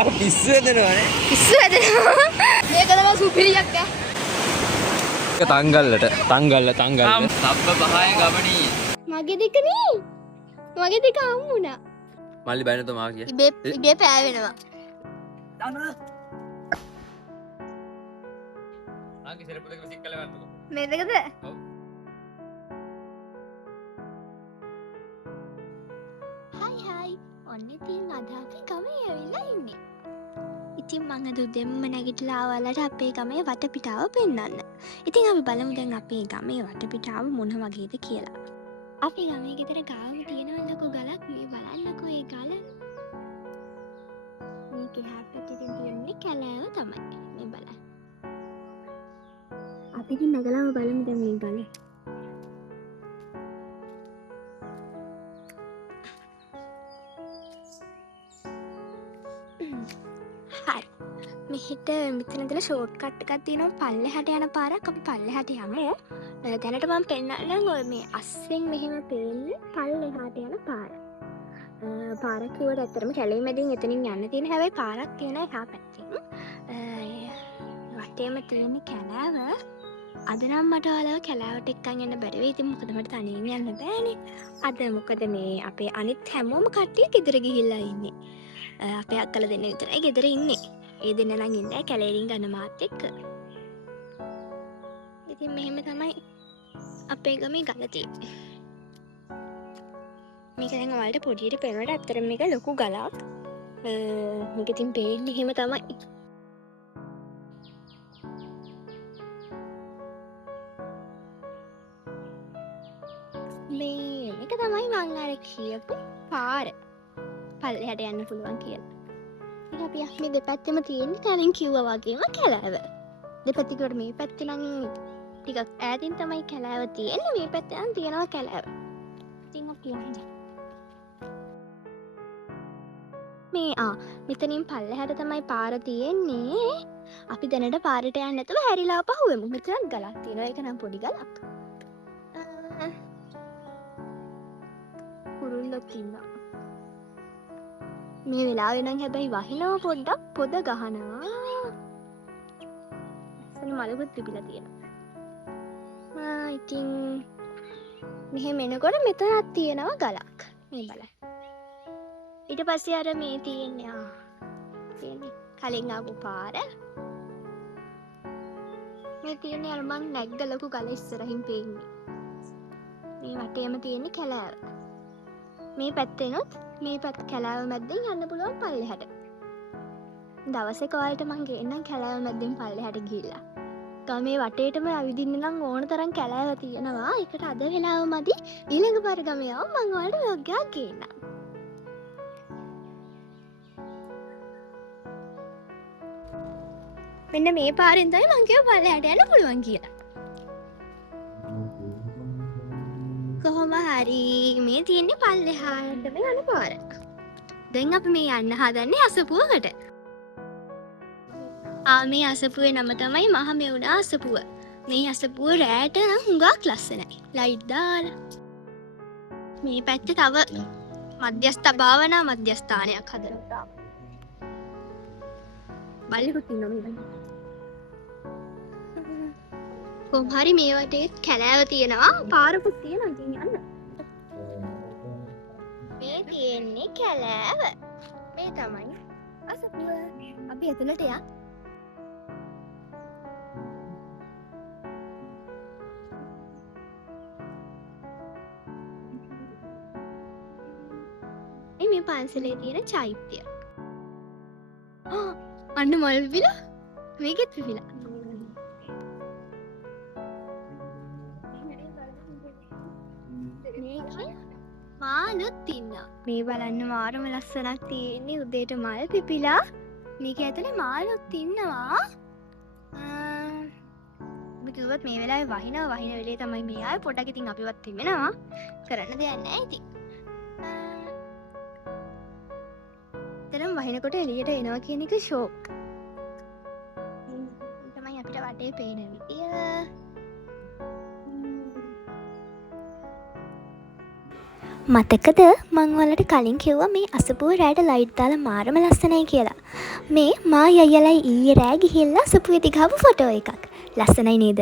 අර පිස්සු හැදෙනවනේ. පිස්සු හැදෙනවා. මේක තමයි සුපිරියක් ඈ. තංගල්ලට තංගල්ල සබ්බ පහය ගමනී මගේ දෙක නේ. මගේ දෙක අම්මුණා. මල්ලි බයිනත මා කිය. ඉබේ පෑවෙනවා. ආගේ සෙරප්පු දෙක විසික් කළා ගන්නකො. මේ දෙකද? ඔව්. හයි. ඔන්න ඉතින් අද අපි ගමේ ඇවිල්ලා ඉන්නේ. ඉතින් මං අද උදෙන්ම නැගිටලා ආවලට අපේ ගමේ වටපිටාව පෙන්වන්න. ඉතින් අපි බලමු දැන් අපේ ගමේ වටපිටාව මොන වගේද කියලා. අපි ගමේ ගෙදර ගාවම තියෙනවා ලොකු ගලක්. මේ බලන්නකෝ ඒ ගල. මේකේ හැප්පෙටින් තියෙන්නේ කැලෑව තමයි. මේ බලන්න. අපි ඉතින් නැගලාම බලමු දැන් මේ ගල. හරි. මෙහෙට මෙතන ඉඳලා ෂෝට් කට් එකක් තියෙනවා පල්ලෙහාට යන පාරක්. අපි පල්ලෙහාට යමු. දැනට මම පෙන්නන්නම් ඔය මේ අස්සෙන් මෙහෙම පේන්නේ පල්ලෙහාට යන පාර. පාරක් කිව්වට ඇත්තටම කැලේ මැදින් එතනින් යන්න තියෙන හැබැයි පාරක් තියෙන එහා පැත්තෙන්. වටේම තියෙන කැලෑව. අද නම් මට ඔයාලව කැලෑවට එක්කන් යන්න බැරි වෙයි. ඉතින් මොකද මට තනියෙන් යන්න බෑනේ. අද මොකද මේ අපේ අනිත් හැමෝම කට්ටිය ගෙදර ගිහිල්ලා ඉන්නේ. අපේ අක්කලා දෙන්න විතරයි ගෙදර ඉන්නේ. ඒ දෙන්න නම් ඉන්නේ කැලේරින් ගන්න මාත් එක්ක. ඉතින් මෙහෙම තමයි අපේ ගමේ ගල තියෙන්නේ. මේක දැන් ඔයාලට පොඩියට පේනවට ඇත්තටම මේක ලොකු ගලක්. මේක ඉතින් පේන්නේ එහෙම තමයි. මේක තමයි මං අර කියපු පාර. පල්ලෙහාට යන්න පුළුවන් කියලා. ඉතින් අපි මේ දෙපැත්තෙම තියෙන කලින් කිව්වා වගේම කැලෑව. දෙපැත්තකට මේ පැත්තේ නම් ටිකක් ඈතින් තමයි කැලෑව තියෙන්නේ. මේ පැත්තේ නම් තියෙනවා කැලෑව. ඉතින් අපි යන්නේ. මෙතනින් පල්ලෙහාට තමයි පාර තියෙන්නේ. අපි දැනට පාරට යන්න නැතුව හැරිලා පහුවෙමු. මෙතනත් ගලක් තියෙනවා. ඒක නම් පොඩි ගලක්. කුරුල්ලොක් ඉන්නවා. මේ වෙලාවේ නම් හැබැයි වහිනව පොඩ්ඩක් පොද ගහනවා. ලස්සන මලකුත් පිපිලා තියෙනවා. ඉතින් මෙහෙම එනකොට මෙතනක් තියෙනවා ගලක්. මේ බලන්න. ඊට පස්සේ අර මේ තියෙන්නේ කලින් ආපු පාර. මේ තියෙන්නේ අර මං නැග්ග ලොකු ගල ඉස්සරහින් පේන්නේ. මේ වටේම තියෙන්නේ කැලෑව. මේ පැත්තෙනුත් මේ පැත්ත කැලෑව මැද්දෙන් යන්න පුළුවන් පල්ලෙහාට. දවසක ඔයාලට මං ගේන්නම් කැලෑව මැද්දෙන් පල්ලෙහාට ගිහිල්ලා. ගමේ වටේටම ඇවිදින්න නම් ඕන තරම් කැලෑව තියෙනවා. ඒකට අද වෙලාව මදි. ඊළඟ පාර ගමේ ආව මං ඔයාලට vlog එකක් ගේන්නම්. මෙන්න මේ පාරෙන් තමයි මං කියව පල්ලෙහාට යන්න පුළුවන් කියලා. කොහොම හරි මේ තියෙන්නේ පල්ලෙහාටම යන පාර. දැන් අපි මේ යන්න හදන්නේ අසපුවකට. මේ අසපුවේ නම තමයි මහ මෙවුනා අසපුව. මේ අසපුව රෑට නම් හුඟක් ලස්සනයි. ලයිට් දාලා. මේ පැත්තේ තව මධ්‍යස්ථ භාවනා මධ්‍යස්ථානයක් හදලා. බල්ලෙකුත් ඉන්නවා මේ පැත්තේ. කොහොම හරි මේ වටේ කැලෑව තියෙනවා. පාරකුත් තියෙනවා. ඉතින් යන්න. මේ තියෙන්නේ කැලෑව. මේ තමයි අසපුව. අපි ඇතුළට යන්න. මේ පන්සලේ තියෙන චෛත්‍යය. අන්න මල් පිපිලා. මේකෙත් පිපිලා. මාළුත් ඉන්නවා. මේ බලන්න මාරම ලස්සනක් තියෙන්නේ. උදේට මල් පිපිලා. මේක ඇතුලේ මාළුත් ඉන්නවා. කිව්වත් මේ වෙලාවේ වහින වෙලේ තමයි මේ ආයේ පොඩක් ඉතින් අපිවත් තිබෙනවා. කරන්න දෙයක් නැහැ ඉතින්. තරම් වහිනකොට එළියට එනවා කියන එක ෂෝක්. තමයි අපිට වටේ පේන විදිය. මතකද මං වලට කලින් කිව්වා මේ අසපුව රෑට ලයිට් දාලා මාරම ලස්සනයි කියලා. මේ මා යයලයි ඊයේ රෑ ගිහිල්ලා අසපුවේ දිගාපු ෆොටෝ එකක්. ලස්සනයි නේද?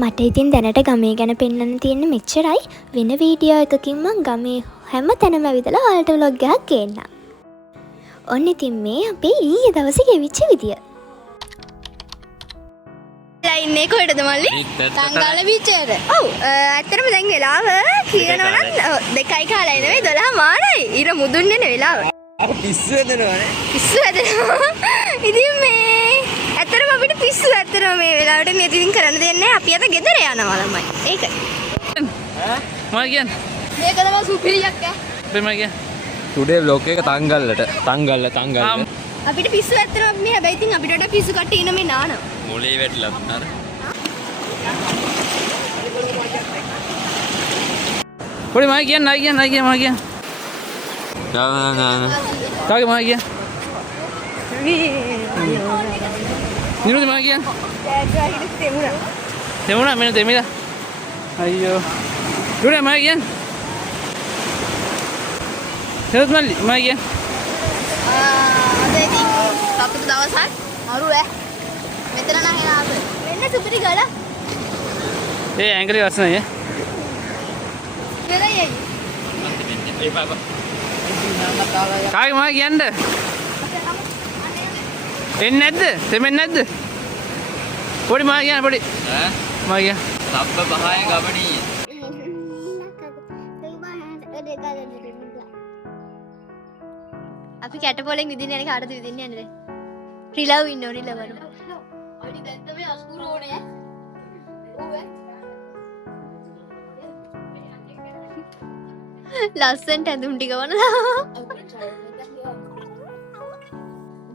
මට ඉතින් දැනට ගමේ ගැන පෙන්වන්න තියෙන්නේ මෙච්චරයි. වෙන වීඩියෝ එකකින් මං ගමේ හැම තැනම ඇවිදලා ඔයාලට vlog එකක් ගේන්නම්. ඔන්න ඉතින් මේ අපි ඊයේ දවසේ ගෙවිච්ච විදිය. ඉන්නේ කොහෙටද මල්ලි? තංගාල බීච් එකට. ඔව් ඇත්තටම දැන් වෙලාව කියනවා නම් 2යි කාලයි නෙවෙයි 12 මාරයි. ඉර මුදුන් යන වෙලාව. අර පිස්සු හැදෙනවනේ. පිස්සු හැදෙනවා. ඉතින් මේ ඇත්තටම අපිට පිස්සු ඇත්තටම මේ වෙලාවට මේ ඉතින් කරන්න දෙන්නේ නැහැ. අපි අත ගෙදර යනවා ළමයි. ඒකයි. මා කියන්න. මේක තමයි සුපිරියක් ඈ. අපේ මා කියන්න. ටුඩේ vlog එක තංගල්ලට. තංගල්ල. අපිට පිස්සු ඇත්තටම මේ හැබැයි ඉතින් අපිට වඩා පිස්සු කට්ටිය ඉන්න මේ නානවා. මොලේ වැටලා අර. පොඩි මා කියන්න මා කියන්න. කාගේ මා කියන්න. නිරුද මා කියන්න. තෙමුණා මෙන්න තෙමිලා. අයියෝ. නුරේ මා කියන්න. තෙරුත් මල්ලි මා කියන්න. අද ඉතින් අපිට දවසක් අරු ඈ. මෙතන නම් එන ආපෙ. මෙන්න සුපිරි ගල. ඒ ඇඟලි වස්නයි ඈ. මෙරයි. ඒ පාපා. කාගේ මා කියන්න. එන්නේ නැද්ද? තෙමෙන්නේ නැද්ද? පොඩි මා කියන්න පොඩි. ඈ මා කියන්න. සබ්බ බහාය ගමනීය. අපි කැටපොලෙන් විදින්න යන්නේ කාටද විදින්න යන්නේ? රිලව් ඉන්නෝ රිලව් වල. අයිඩි දැන් තමයි අස්කුර ඕනේ. ලස්සන්ට ඇඳුම් ටික වනලා.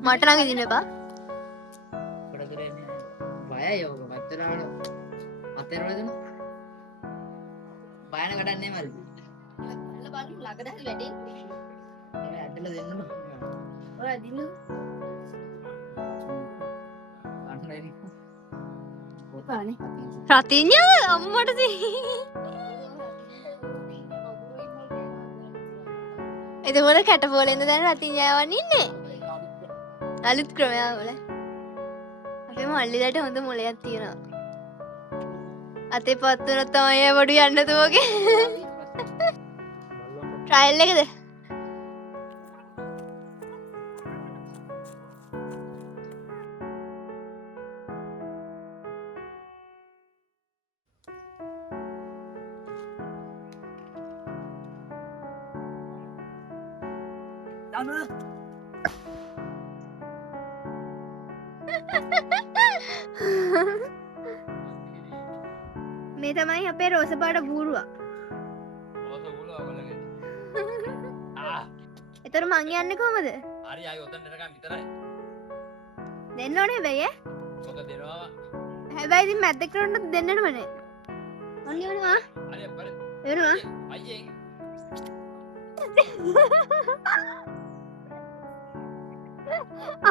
මට නම් ඉදින්න එපා. පොඩතරේ බයයි යෝග මච්චරාන අතේරවලද? බයන කඩන්නේ මල්. බලන්න ළඟට හරි වැටෙන්නේ. ඒ ඇඩල දෙන්නම. ඔය අදින්න. අන්නයි. ඕපානේ. රතිඤ්ඤ අම්මට එතකොට කැටපෝලෙන්ද දැන් රතිඤ්ඤාවන් ඉන්නේ. අලුත් ක්‍රමයවල. අපේ මල්ලිලට හොඳ මොලයක් තියෙනවා. අතේ පත් වුණොත් තමයි වඩු යන්න තුවගේ. ට්‍රයිල් එකද? මේ තමයි අපේ රෝස පාට බූරුවා. එතකොට මං යන්නේ කොහමද? හරි ආයි ඔතන එනකම් විතරයි. දෙන්න ඕනේ හැබැයි ඈ. ඔක දෙනවා. හැබැයි ඉතින් මැද්දකට උන්නත් දෙන්නමනේ. ඔන්න යනවා. හරි අපර. එනවා. අයියේ.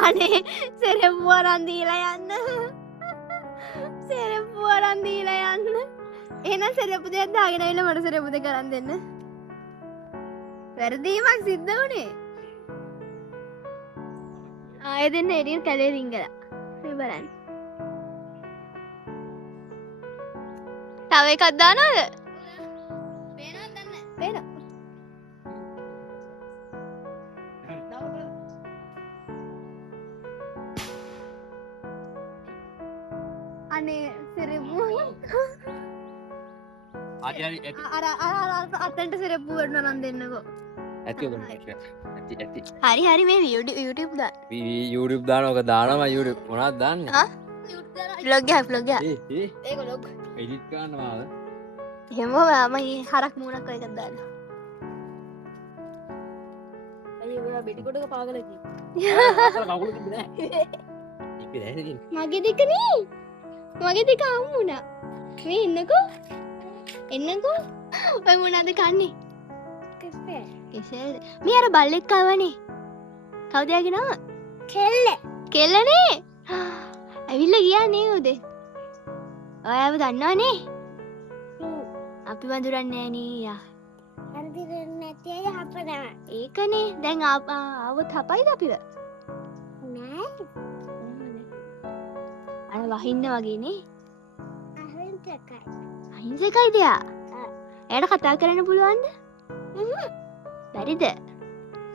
අනේ සෙරෙප්පු අරන් දීලා යන්න. සෙරෙප්පු අරන් දීලා යන්න. එහෙනම් සෙරෙප්පු දෙයක් දාගෙන ඇවිල්ලා මට සෙරෙප්පු දෙක අරන් දෙන්න. වැරදීමක් සිද්ධ වුණේ. ආයෙ දෙන්න එළිය කැලේ රිංගලා. මේ බලන්න. තව එකක් දානවද? පේනවද දන්නේ? පේනවා. අනේ සෙරෙප්පු අර අතන්ට සෙරෙප්පු වඩන නම් දෙන්නකෝ. ඇති ඔක ඇති. හරි මේ YouTube දාන්න. YouTube දාන ඔක දානවා YouTube මොනවද දාන්නේ? හා? vlog එක. ඒක vlog. එඩිට් කරනවාද? එහෙම මම හරක් මූණක් වගේ එකක් දාන්න. අයිය ඔයා බෙඩිකොඩක පාගල කි. කකුල තිබුණේ නැහැ. ඒක දැනෙන්නේ. මගේ දෙකනේ. මගේ දෙක අම්මුණා. මේ එන්නකෝ. ඔය මොනවද කන්නේ? කෙසෙල්. මේ අර බල්ලෙක් ආවනේ. කවුද යාගේ නම? කෙල්ලනේ. ඇවිල්ලා ගියා නේ උදේ. ඔයාව දන්නවනේ? අපි වඳුරන්නේ නෑ නේ යා. අන්තිරෙන්නේ නැති අය හපනවා. ඒකනේ දැන් ආවොත් හපයිද අපිව? නෑ. අර වහින්න වගේනේ. අහිංසකයි. අහිංසකයිද යා? එයාට කතා කරන්න පුළුවන්ද? බැරිද?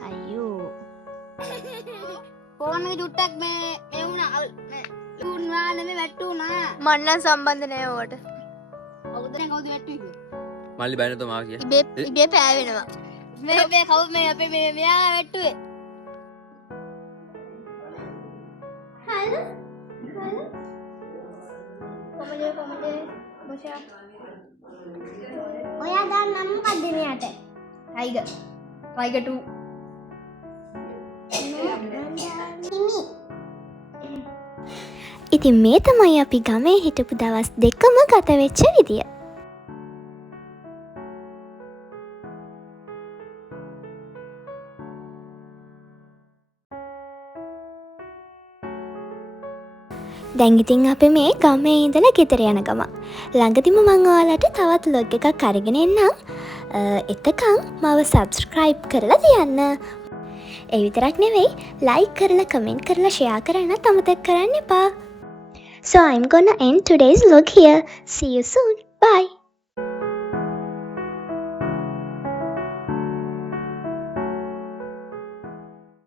අයියෝ. ෆෝන් එක චුට්ටක් මේ වුණා වුණා නෙමෙයි වැටුණා. මන්න සම්බන්ධ නෑ ඔයාට. කවුද වැටුවේ? මල්ලි බැනතෝ මාව කිය. ඉබේ පෑවෙනවා. මේ කවුද මේ අපේ මෙයා වැටුවේ? හලෝ. හලෝ. කොමද මොෂා. ඔයා දාන්න නම් මොකක්ද මෙයාට? ටයිගර් 2. ඉතින් මේ තමයි අපි ගමේ හිටපු දවස් දෙකම ගත වෙච්ච විදිය. දැන් ඉතින් අපි මේ ගමේ ඉඳලා ගෙදර යන ගම. ළඟදිම මම ඔයාලට තවත් ලොග් එකක් අරගෙන එන්නම්. එතකන් මව subscribe කරලා තියන්න. ඒ විතරක් නෙවෙයි like කරලා comment කරලා share කරන්නත් අමතක කරන්න එපා. So I'm gonna end today's vlog here. See you soon. Bye.